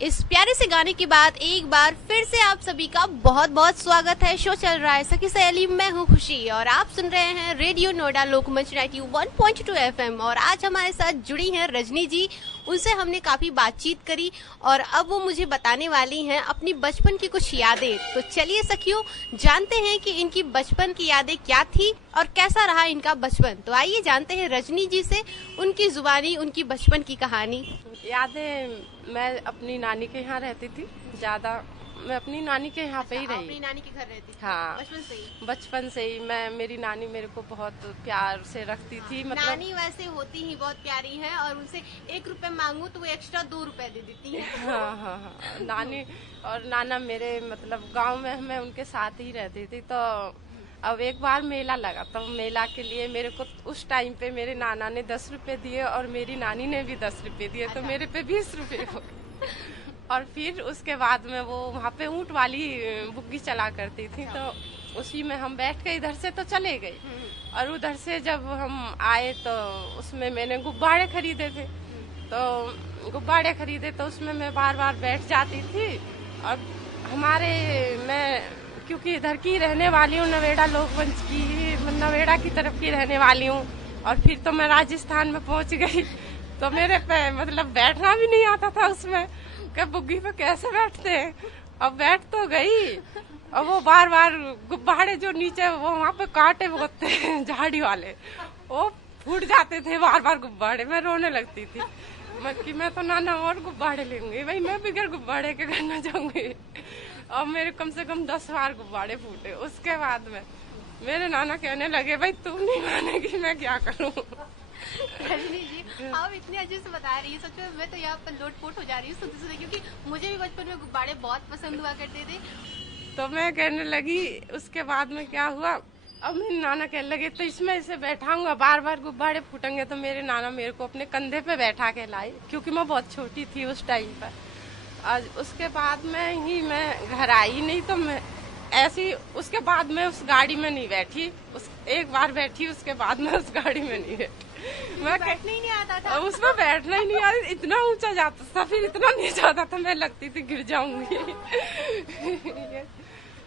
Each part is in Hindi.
इस प्यारे से गाने के बाद एक बार फिर से आप सभी का बहुत बहुत स्वागत है। शो चल रहा है सखी सहेली, मैं हूँ खुशी और आप सुन रहे हैं रेडियो नोएडा लोकमंच 91.2 FM। और आज हमारे साथ जुड़ी हैं रजनी जी। उनसे हमने काफी बातचीत करी और अब वो मुझे बताने वाली हैं अपनी बचपन की कुछ यादें। तो चलिए सखियों, जानते हैं कि इनकी बचपन की यादें क्या थी और कैसा रहा इनका बचपन। तो आइए जानते हैं रजनी जी से उनकी जुबानी उनकी बचपन की कहानी। यादें, मैं अपनी नानी के यहाँ रहती थी ज्यादा। मैं अपनी नानी के यहाँ पे ही रही। अपनी नानी के घर रहती थी? हाँ, बचपन से ही मेरी नानी मेरे को बहुत प्यार से रखती थी। मतलब नानी वैसे होती ही बहुत प्यारी है और उनसे 1 रुपए मांगू तो वो एक्स्ट्रा 2 रुपए दे देती है। हाँ, नानी और नाना मेरे मतलब गांव में मैं उनके साथ ही रहती थी। तो अब एक बार मेला लगा, तो मेला के लिए मेरे को उस टाइम पे मेरे नाना ने 10 रुपए दिए और मेरी नानी ने भी 10 रुपए दिए। तो मेरे पे 20 रुपए हो गए। और फिर उसके बाद में वो वहाँ पे ऊँट वाली बुग्गी चला करती थी, तो उसी में हम बैठ के इधर से तो चले गए। और उधर से जब हम आए तो उसमें मैंने गुब्बारे खरीदे थे। तो गुब्बारे खरीदे तो उसमें मैं बार बार बैठ जाती थी। और मैं क्योंकि इधर की रहने वाली हूँ, नवेड़ा लोकमंच की, नवेड़ा की तरफ की रहने वाली हूँ। और फिर तो मैं राजस्थान में पहुँच गई, तो मेरे पे मतलब बैठना भी नहीं आता था उसमें कि बुग्गी पे कैसे बैठते हैं। अब बैठ तो गई और वो बार बार गुब्बारे जो नीचे वो वहाँ पे कांटे होते हैं झाड़ी वाले, वो फूट जाते थे बार बार गुब्बारे। मैं रोने लगती थी मैं तो नाना और गुब्बारे लेंगे भाई, मैं बिगड़ गुब्बारे के घर न जाऊंगी। और मेरे कम से कम 10 बार गुब्बारे फूटे। उसके बाद में मेरे नाना कहने लगे भाई तुम नहीं मानेगी, मैं क्या करूं। रजनी जी, आप इतने अच्छे से बता रही है, सच में मैं तो यहाँ पर लोटपोट हो जा रही हूँ सुनते सुनते, क्योंकि मुझे भी बचपन में गुब्बारे बहुत पसंद हुआ करते थे। तो मैं कहने लगी, उसके बाद में क्या हुआ, अब मेरे नाना कहने लगे तो इसमें इसे बैठाऊंगा, बार बार गुब्बारे फूटेंगे। तो मेरे नाना मेरे को अपने कंधे पे बैठा के लाए, क्योंकि मैं बहुत छोटी थी उस टाइम पर। आज उसके बाद में ही मैं घर आई, नहीं तो मैं ऐसी उसके बाद में उस गाड़ी में नहीं बैठी। एक बार बैठी, उसके बाद में उस गाड़ी में नहीं बैठी। मैं बैठने ही नहीं आता था उसमें बैठना ही नहीं आता, इतना ऊंचा जाता था, फिर इतना नीचे जाता था, मैं लगती थी गिर जाऊंगी।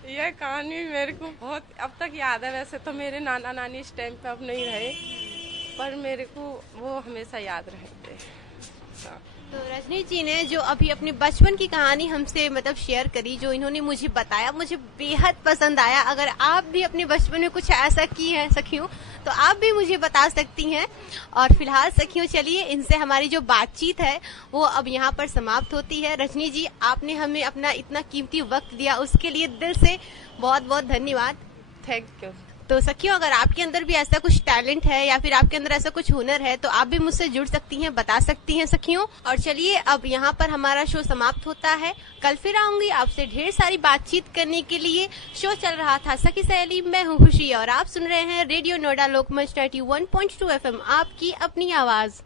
ये कहानी मेरे को बहुत अब तक याद है। वैसे तो मेरे नाना नानी इस टाइम पे अब नहीं रहे, पर मेरे को वो हमेशा याद रहते। तो रजनी जी ने जो अभी अपनी बचपन की कहानी हमसे मतलब शेयर करी, जो इन्होंने मुझे बताया, मुझे बेहद पसंद आया। अगर आप भी अपने बचपन में कुछ ऐसा की है सखियों, तो आप भी मुझे बता सकती हैं। और फिलहाल सखियों, चलिए इनसे हमारी जो बातचीत है वो अब यहाँ पर समाप्त होती है। रजनी जी, आपने हमें अपना इतना कीमती वक्त दिया, उसके लिए दिल से बहुत बहुत धन्यवाद। Thank you. तो सखियों, अगर आपके अंदर भी ऐसा कुछ टैलेंट है या फिर आपके अंदर ऐसा कुछ हुनर है तो आप भी मुझसे जुड़ सकती हैं, बता सकती हैं सखियों। और चलिए अब यहाँ पर हमारा शो समाप्त होता है। कल फिर आऊंगी आपसे ढेर सारी बातचीत करने के लिए। शो चल रहा था सखी सहेली, मैं हूँ खुशी और आप सुन रहे हैं रेडियो नोएडा लोकमंच 91.2 FM, आपकी अपनी आवाज।